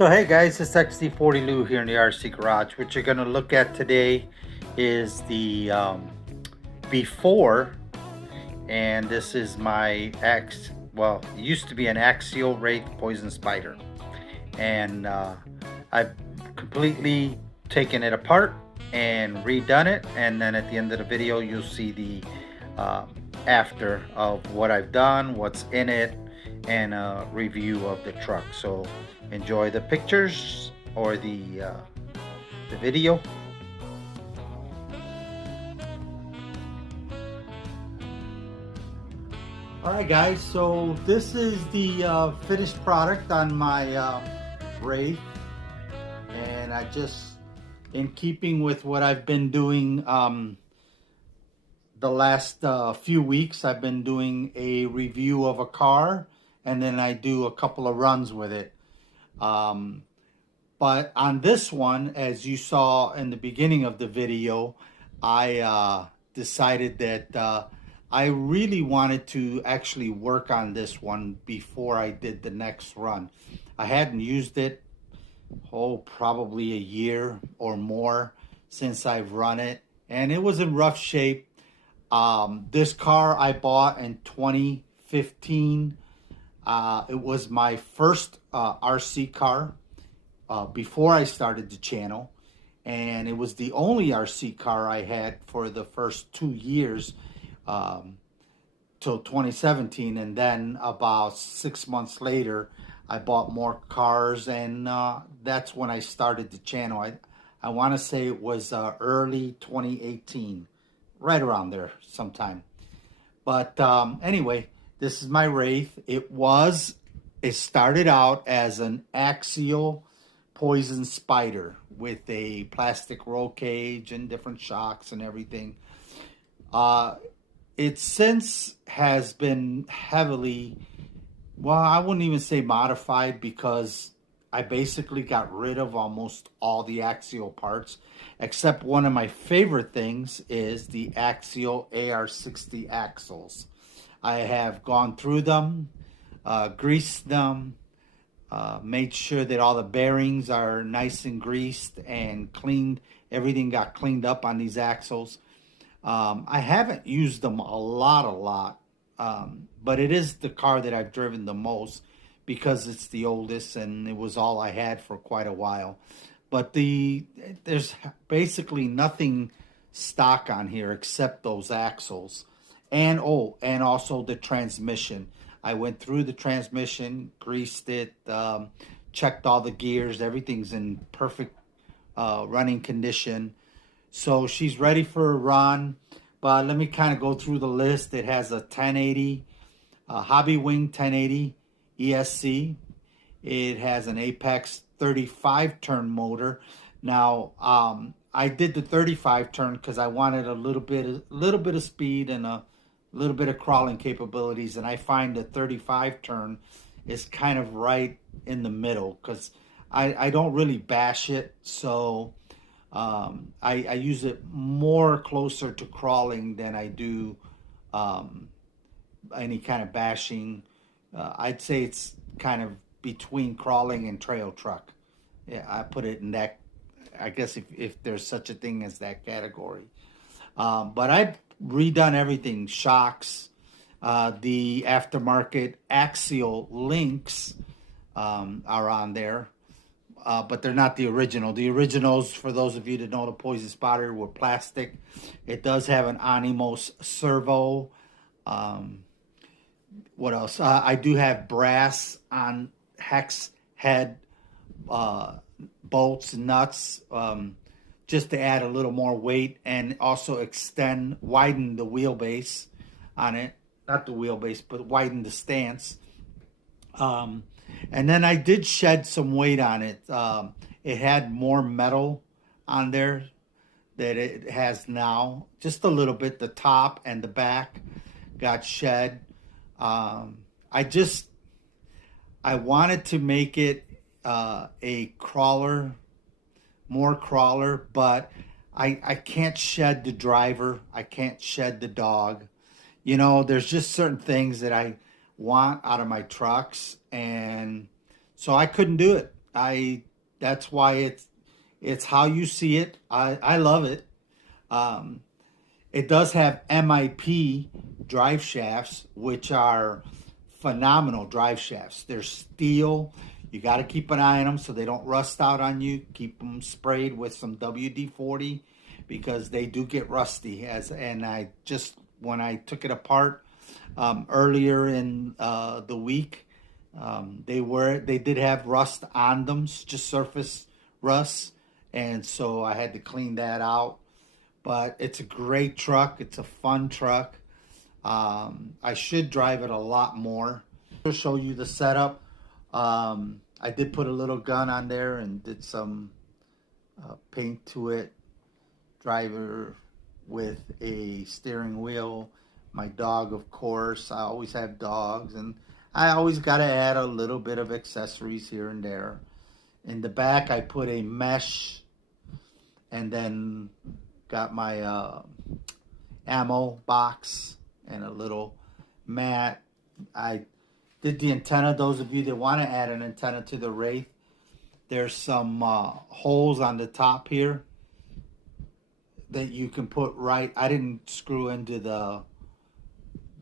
So hey guys, it's XD40 Lou here in the RC Garage. What you're going to look at today is the before, and this is my it used to be an Axial Wraith Poison Spider, and I've completely taken it apart and redone it, and then at the end of the video you'll see the after of what I've done, what's in it, and a review of the truck. So enjoy the pictures or the video. Alright guys, so this is the finished product on my Wraith, and I just, in keeping with what I've been doing the last few weeks, I've been doing a review of a car, and then I do a couple of runs with it. But on this one, as you saw in the beginning of the video, I decided that I really wanted to actually work on this one before I did the next run. I hadn't used it, probably a year or more since I've run it, and it was in rough shape. This car I bought in 2015. It was my first RC car before I started the channel, and it was the only RC car I had for the first 2 years till 2017, and then about 6 months later I bought more cars, and that's when I started the channel. I want to say it was early 2018, right around there sometime. But anyway, this is my Wraith. It started out as an Axial Poison Spider with a plastic roll cage and different shocks and everything. It since has been heavily, well, I wouldn't even say modified, because I basically got rid of almost all the Axial parts, except one of my favorite things is the Axial AR60 axles. I have gone through them, greased them, made sure that all the bearings are nice and greased and cleaned. Everything got cleaned up on these axles. I haven't used them a lot, but it is the car that I've driven the most because it's the oldest and it was all I had for quite a while. But there's basically nothing stock on here except those axles, and also the transmission. I went through the transmission, greased it, checked all the gears. Everything's in perfect running condition. So she's ready for a run. But let me kind of go through the list. It has a 1080, Hobbywing 1080 ESC. It has an Apex 35 turn motor. Now, I did the 35 turn because I wanted a little bit of speed and a little bit of crawling capabilities, and I find the 35 turn is kind of right in the middle because I don't really bash it, so I use it more closer to crawling than I do any kind of bashing. I'd say it's kind of between crawling and trail truck. Yeah, I put it in that, I guess, if there's such a thing as that category. But I've redone everything. Shocks, the aftermarket Axial links are on there, but they're not the original. The originals, for those of you that know the Poison Spider, were plastic. It does have an Animos servo. What else? I do have brass on hex head bolts, nuts, just to add a little more weight and also widen the wheelbase on it. Not the wheelbase, but widen the stance. And then I did shed some weight on it. It had more metal on there that it has now. Just a little bit. The top and the back got shed. I wanted to make it a crawler, more crawler, but I can't shed the driver. I can't shed the dog. You know, there's just certain things that I want out of my trucks, and so I couldn't do it. I That's why it's how you see it. I love it. Um, it does have MIP drive shafts, which are phenomenal drive shafts. They're steel. You got to keep an eye on them so they don't rust out on you. Keep them sprayed with some WD-40 because they do get rusty. And I just when I took it apart earlier in the week, they did have rust on them, just surface rust, and so I had to clean that out. But it's a great truck. It's a fun truck. I should drive it a lot more. I'll show you the setup. I did put a little gun on there and did some paint to it. Driver with a steering wheel. My dog, of course. I always have dogs, and I always got to add a little bit of accessories here and there. In the back, I put a mesh, and then got my ammo box and a little mat. I did the antenna. Those of you that want to add an antenna to the Wraith, there's some holes on the top here that you can put right. I didn't screw into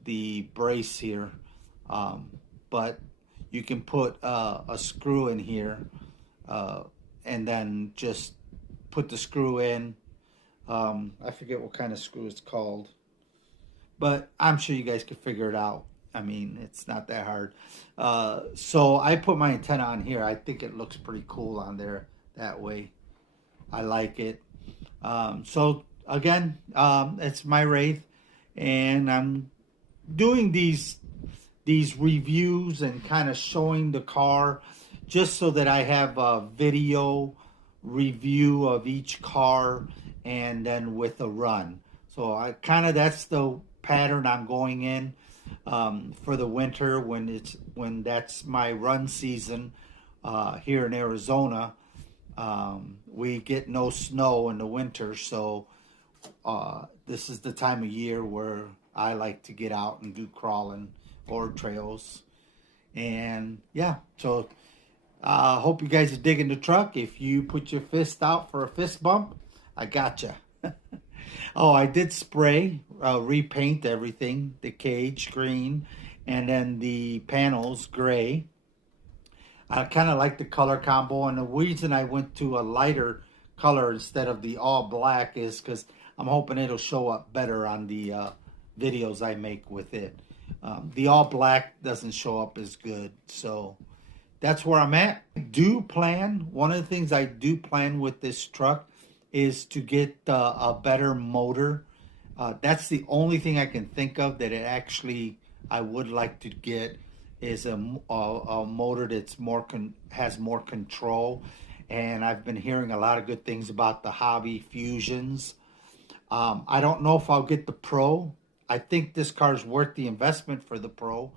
the brace here, but you can put a screw in here, and then just put the screw in. I forget what kind of screw it's called, but I'm sure you guys can figure it out. I mean, it's not that hard. So I put my antenna on here. I think it looks pretty cool on there that way. I like it. So again, it's my Wraith, and I'm doing these reviews and kind of showing the car just so that I have a video review of each car and then with a run. So I kind of that's the pattern I'm going in for the winter when that's my run season here in Arizona. We get no snow in the winter, so this is the time of year where I like to get out and do crawling or trails. And yeah, so hope you guys are digging the truck. If you put your fist out for a fist bump, I gotcha. Oh, I did spray, repaint everything, the cage green, and then the panels gray. I kind of like the color combo, and the reason I went to a lighter color instead of the all black is because I'm hoping it'll show up better on the videos I make with it. The all black doesn't show up as good, so that's where I'm at. One of the things I do plan with this truck is to get a better motor. That's the only thing I can think of that I would like to get is a motor that's has more control. And I've been hearing a lot of good things about the Hobby Fusions. I don't know if I'll get the Pro. I think this car is worth the investment for the Pro.